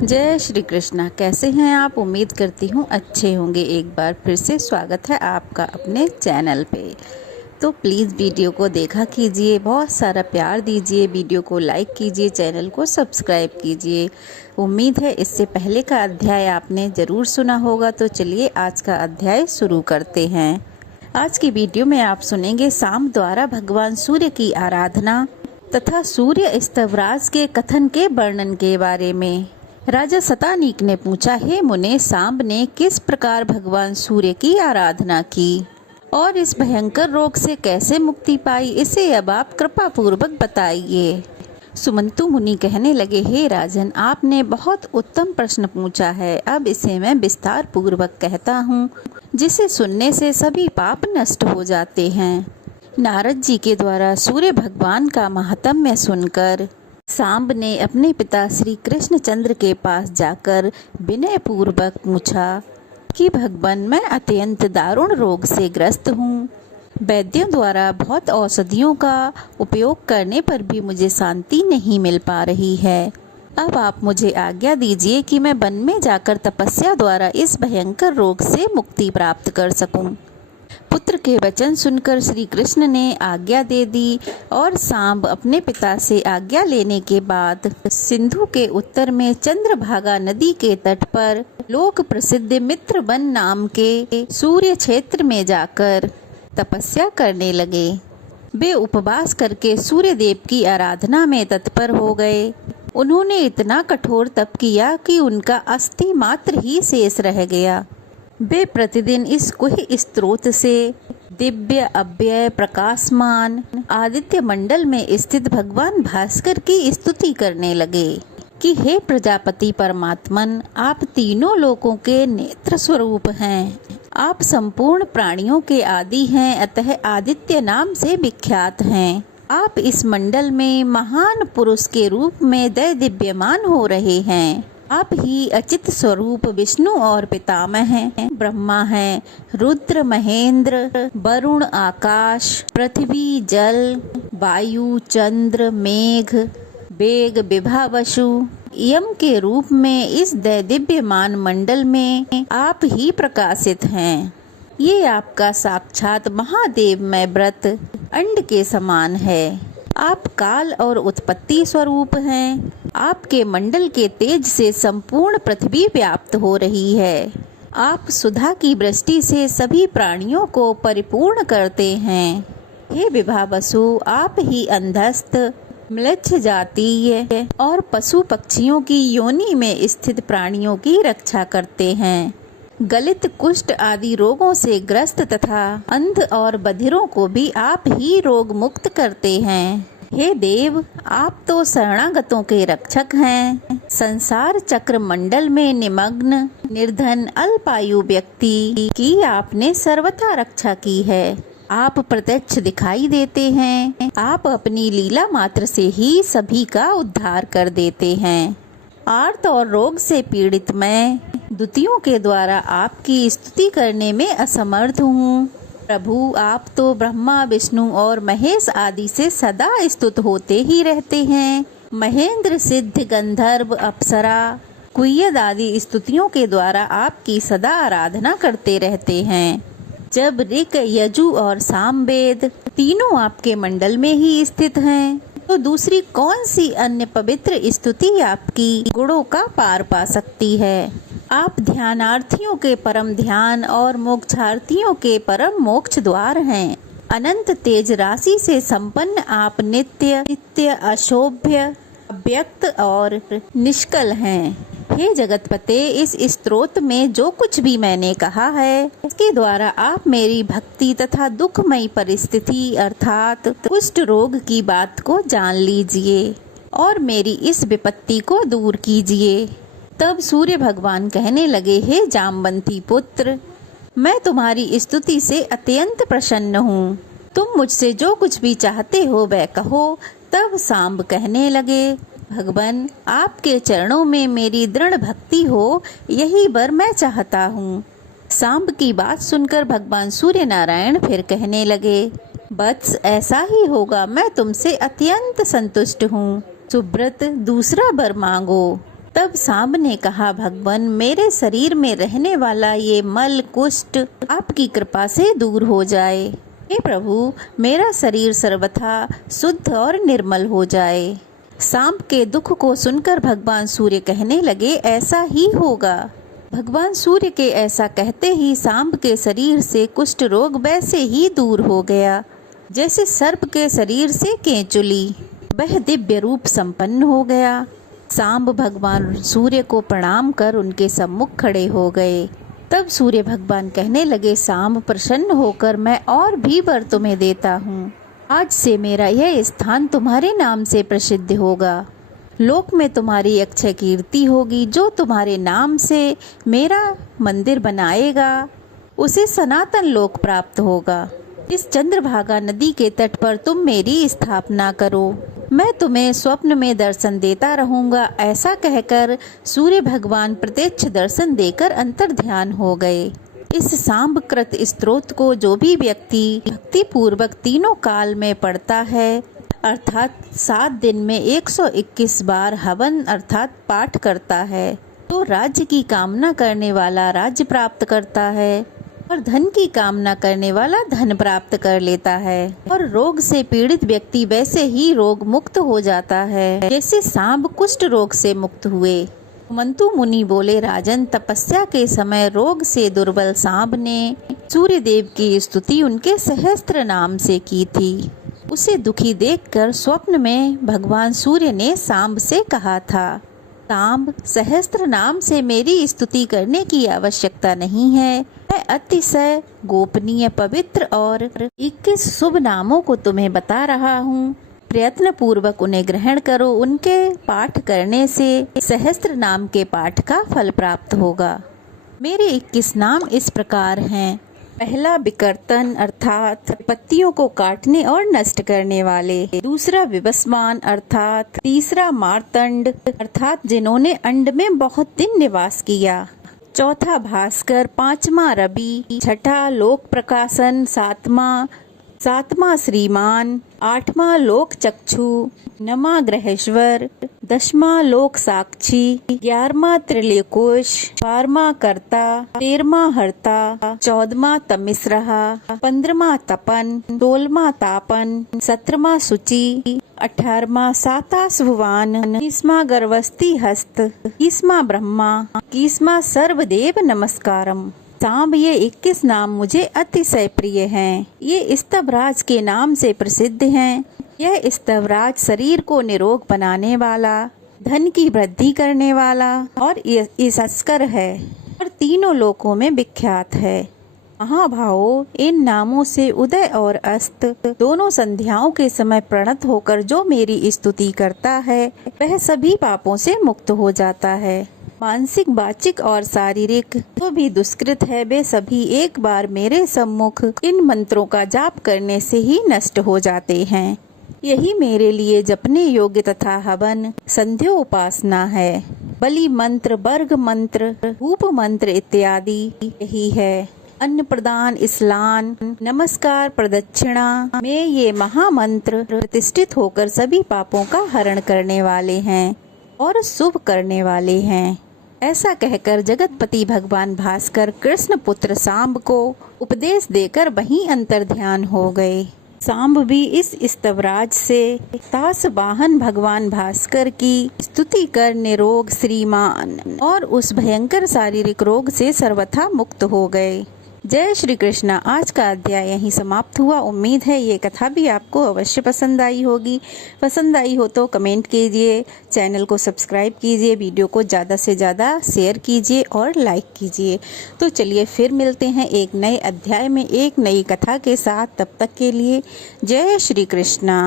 जय श्री कृष्णा। कैसे हैं आप? उम्मीद करती हूँ अच्छे होंगे। एक बार फिर से स्वागत है आपका अपने चैनल पे। तो प्लीज़ वीडियो को देखा कीजिए, बहुत सारा प्यार दीजिए, वीडियो को लाइक कीजिए, चैनल को सब्सक्राइब कीजिए। उम्मीद है इससे पहले का अध्याय आपने ज़रूर सुना होगा। तो चलिए आज का अध्याय शुरू करते हैं। आज की वीडियो में आप सुनेंगे सांब द्वारा भगवान सूर्य की आराधना तथा सूर्य स्तवराज के कथन के वर्णन के बारे में। राजा शतानीक ने पूछा, हे मुने, सांब ने किस प्रकार भगवान सूर्य की आराधना की और इस भयंकर रोग से कैसे मुक्ति पाई, इसे अब आप कृपा पूर्वक बताइए। सुमंतु मुनि कहने लगे, हे राजन, आपने बहुत उत्तम प्रश्न पूछा है। अब इसे मैं विस्तार पूर्वक कहता हूँ, जिसे सुनने से सभी पाप नष्ट हो जाते हैं। नारद जी के द्वारा सूर्य भगवान का महात्म्य सुनकर सांब ने अपने पिता श्री कृष्णचंद्र के पास जाकर विनय पूर्वक पूछा कि भगवान, मैं अत्यंत दारुण रोग से ग्रस्त हूँ। वैद्यों द्वारा बहुत औषधियों का उपयोग करने पर भी मुझे शांति नहीं मिल पा रही है। अब आप मुझे आज्ञा दीजिए कि मैं वन में जाकर तपस्या द्वारा इस भयंकर रोग से मुक्ति प्राप्त कर सकूं। पुत्र के वचन सुनकर श्री कृष्ण ने आज्ञा दे दी और सांब अपने पिता से आज्ञा लेने के बाद सिंधु के उत्तर में चंद्रभागा नदी के तट पर लोक प्रसिद्ध मित्रवन नाम के सूर्य क्षेत्र में जाकर तपस्या करने लगे। वे उपवास करके सूर्य देव की आराधना में तत्पर हो गए। उन्होंने इतना कठोर तप किया कि उनका अस्थि मात्र ही शेष रह गया। वे प्रतिदिन इस कुह स्त्रोत से दिव्य अव्यय प्रकाशमान आदित्य मंडल में स्थित भगवान भास्कर की स्तुति करने लगे कि हे प्रजापति परमात्मन, आप तीनों लोकों के नेत्र स्वरूप हैं। आप संपूर्ण प्राणियों के आदि हैं, अतः आदित्य नाम से विख्यात हैं। आप इस मंडल में महान पुरुष के रूप में दैदिव्यमान हो रहे हैं। आप ही अचित स्वरूप विष्णु और पितामह हैं, ब्रह्मा हैं, रुद्र महेंद्र, वरुण आकाश, पृथ्वी जल, वायु चंद्र मेघ, वेग विभा वसु, यम के रूप में इस दैदिव्यमान मंडल में आप ही प्रकाशित हैं। ये आपका साक्षात महादेवमय व्रत अंड के समान है। आप काल और उत्पत्ति स्वरूप हैं। आपके मंडल के तेज से संपूर्ण पृथ्वी व्याप्त हो रही है। आप सुधा की वृष्टि से सभी प्राणियों को परिपूर्ण करते हैं। हे विभावसु, आप ही अंधस्थ, म्लेच्छ जातीय और पशु पक्षियों की योनि में स्थित प्राणियों की रक्षा करते हैं। गलित कुष्ठ आदि रोगों से ग्रस्त तथा अंध और बधिरों को भी आप ही रोग मुक्त करते हैं। हे देव, आप तो शरणागतों के रक्षक हैं। संसार चक्र मंडल में निमग्न निर्धन अल्पायु व्यक्ति की आपने सर्वथा रक्षा की है। आप प्रत्यक्ष दिखाई देते हैं। आप अपनी लीला मात्र से ही सभी का उद्धार कर देते हैं। आर्त और रोग से पीड़ित मैं दूतियों के द्वारा आपकी स्तुति करने में असमर्थ हूँ। प्रभु, आप तो ब्रह्मा विष्णु और महेश आदि से सदा स्तुत होते ही रहते हैं। महेंद्र सिद्ध गंधर्व अप्सरा कुयद आदि स्तुतियों के द्वारा आपकी सदा आराधना करते रहते हैं। जब ऋक यजु और सामवेद तीनों आपके मंडल में ही स्थित हैं, तो दूसरी कौन सी अन्य पवित्र स्तुति आपकी गुणों का पार पा सकती है। आप ध्यानार्थियों के परम ध्यान और मोक्षार्थियों के परम मोक्ष द्वार हैं। अनंत तेज राशि से संपन्न आप नित्य नित्य अशोभ्य अव्यक्त और निष्कल हैं। हे जगतपते, इस स्तोत्र में जो कुछ भी मैंने कहा है, इसके द्वारा आप मेरी भक्ति तथा दुखमयी परिस्थिति अर्थात कुष्ठ रोग की बात को जान लीजिए और मेरी इस विपत्ति को दूर कीजिए। तब सूर्य भगवान कहने लगे, हे जामवंती पुत्र, मैं तुम्हारी स्तुति से अत्यंत प्रसन्न हूँ। तुम मुझसे जो कुछ भी चाहते हो वह कहो। तब सांब कहने लगे, भगवान, आपके चरणों में मेरी दृढ़ भक्ति हो, यही वर मैं चाहता हूँ। सांब की बात सुनकर भगवान सूर्य नारायण फिर कहने लगे, वत्स, ऐसा ही होगा। मैं तुमसे अत्यंत संतुष्ट हूँ। सुब्रत, दूसरा वर मांगो। तब सांब ने कहा, भगवान, मेरे शरीर में रहने वाला ये मल कुष्ठ आपकी कृपा से दूर हो जाए। हे प्रभु, मेरा शरीर सर्वथा शुद्ध और निर्मल हो जाए। सांब के दुख को सुनकर भगवान सूर्य कहने लगे, ऐसा ही होगा। भगवान सूर्य के ऐसा कहते ही सांब के शरीर से कुष्ठ रोग वैसे ही दूर हो गया जैसे सर्प के शरीर से केंचुली। वह दिव्य रूप संपन्न हो गया। सांब भगवान सूर्य को प्रणाम कर उनके सम्मुख खड़े हो गए। तब सूर्य भगवान कहने लगे, सांब, प्रसन्न होकर मैं और भी वर तुम्हें देता हूँ। आज से मेरा यह स्थान तुम्हारे नाम से प्रसिद्ध होगा। लोक में तुम्हारी अक्षय कीर्ति होगी। जो तुम्हारे नाम से मेरा मंदिर बनाएगा उसे सनातन लोक प्राप्त होगा। इस चंद्रभागा नदी के तट पर तुम मेरी स्थापना करो। मैं तुम्हें स्वप्न में दर्शन देता रहूंगा। ऐसा कहकर सूर्य भगवान प्रत्यक्ष दर्शन देकर अंतर्ध्यान हो गए। इस सांब कृत स्तोत्र को जो भी व्यक्ति भक्ति पूर्वक तीनों काल में पढ़ता है, अर्थात 7 दिन में 121 बार हवन अर्थात पाठ करता है, तो राज्य की कामना करने वाला राज्य प्राप्त करता है और धन की कामना करने वाला धन प्राप्त कर लेता है और रोग से पीड़ित व्यक्ति वैसे ही रोग मुक्त हो जाता है जैसे सांब कुष्ठ रोग से मुक्त हुए। मंतु मुनि बोले, राजन, तपस्या के समय रोग से दुर्बल सांब ने सूर्य देव की स्तुति उनके सहस्त्र नाम से की थी। उसे दुखी देखकर स्वप्न में भगवान सूर्य ने सांब से कहा था, सांब, सहस्त्र नाम से मेरी स्तुति करने की आवश्यकता नहीं है। मैं अतिशय गोपनीय, पवित्र और 21 शुभ नामों को तुम्हें बता रहा हूँ। प्रयत्न पूर्वक उन्हें ग्रहण करो। उनके पाठ करने से सहस्त्र नाम के पाठ का फल प्राप्त होगा। मेरे 21 नाम इस प्रकार हैं। पहला विकर्तन अर्थात पत्तियों को काटने और नष्ट करने वाले। दूसरा विवस्वान अर्थात तीसरा मार्तंड अर्थात जिन्होंने अंड में बहुत दिन निवास किया। चौथा भास्कर, पांचवा रवि, छठा लोक प्रकाशन, सातवां श्रीमान, आठवां लोक चक्षु, नौवां ग्रहेश्वर, 10वां लोक साक्षी, 11वां त्रिलोकेश, 12वां कर्ता, 13वां हर्ता, 14वां तमिश्रहा, 15वां तपन, 16वां तापन, 17वां शुचि, 18वां सातासुवान, 20वां गर्भस्थी हस्त, 21वां ब्रह्मा, 21वां सर्वदेव नमस्कारम। सांब, ये 21 नाम मुझे अतिशय प्रिय हैं। ये स्तवराज के नाम से प्रसिद्ध हैं। यह स्तवराज शरीर को निरोग बनाने वाला, धन की वृद्धि करने वाला और ईशस्कर है और तीनों लोकों में विख्यात है। महाभावों, इन नामों से उदय और अस्त दोनों संध्याओं के समय प्रणत होकर जो मेरी स्तुति करता है वह सभी पापों से मुक्त हो जाता है। मानसिक, वाचिक और शारीरिक जो भी दुष्कृत है वे सभी एक बार मेरे सम्मुख इन मंत्रों का जाप करने से ही नष्ट हो जाते हैं। यही मेरे लिए जपने योग्य तथा हवन संध्या उपासना है। बलि मंत्र, वर्ग मंत्र, धूप मंत्र इत्यादि यही है। अन्न प्रदान, स्नान, नमस्कार, प्रदक्षिणा में ये महामंत्र प्रतिष्ठित होकर सभी पापों का हरण करने वाले हैं और शुभ करने वाले हैं। ऐसा कहकर जगतपति भगवान भास्कर कृष्ण पुत्र सांब को उपदेश देकर वहीं अंतर्ध्यान हो गए। सांब भी इस स्तवराज से तास वाहन भगवान भास्कर की स्तुति कर निरोग, श्रीमान और उस भयंकर शारीरिक रोग से सर्वथा मुक्त हो गए। जय श्री कृष्णा। आज का अध्याय यहीं समाप्त हुआ। उम्मीद है ये कथा भी आपको अवश्य पसंद आई होगी। पसंद आई हो तो कमेंट कीजिए, चैनल को सब्सक्राइब कीजिए, वीडियो को ज़्यादा से ज़्यादा शेयर कीजिए और लाइक कीजिए। तो चलिए फिर मिलते हैं एक नए अध्याय में एक नई कथा के साथ। तब तक के लिए जय श्री कृष्णा।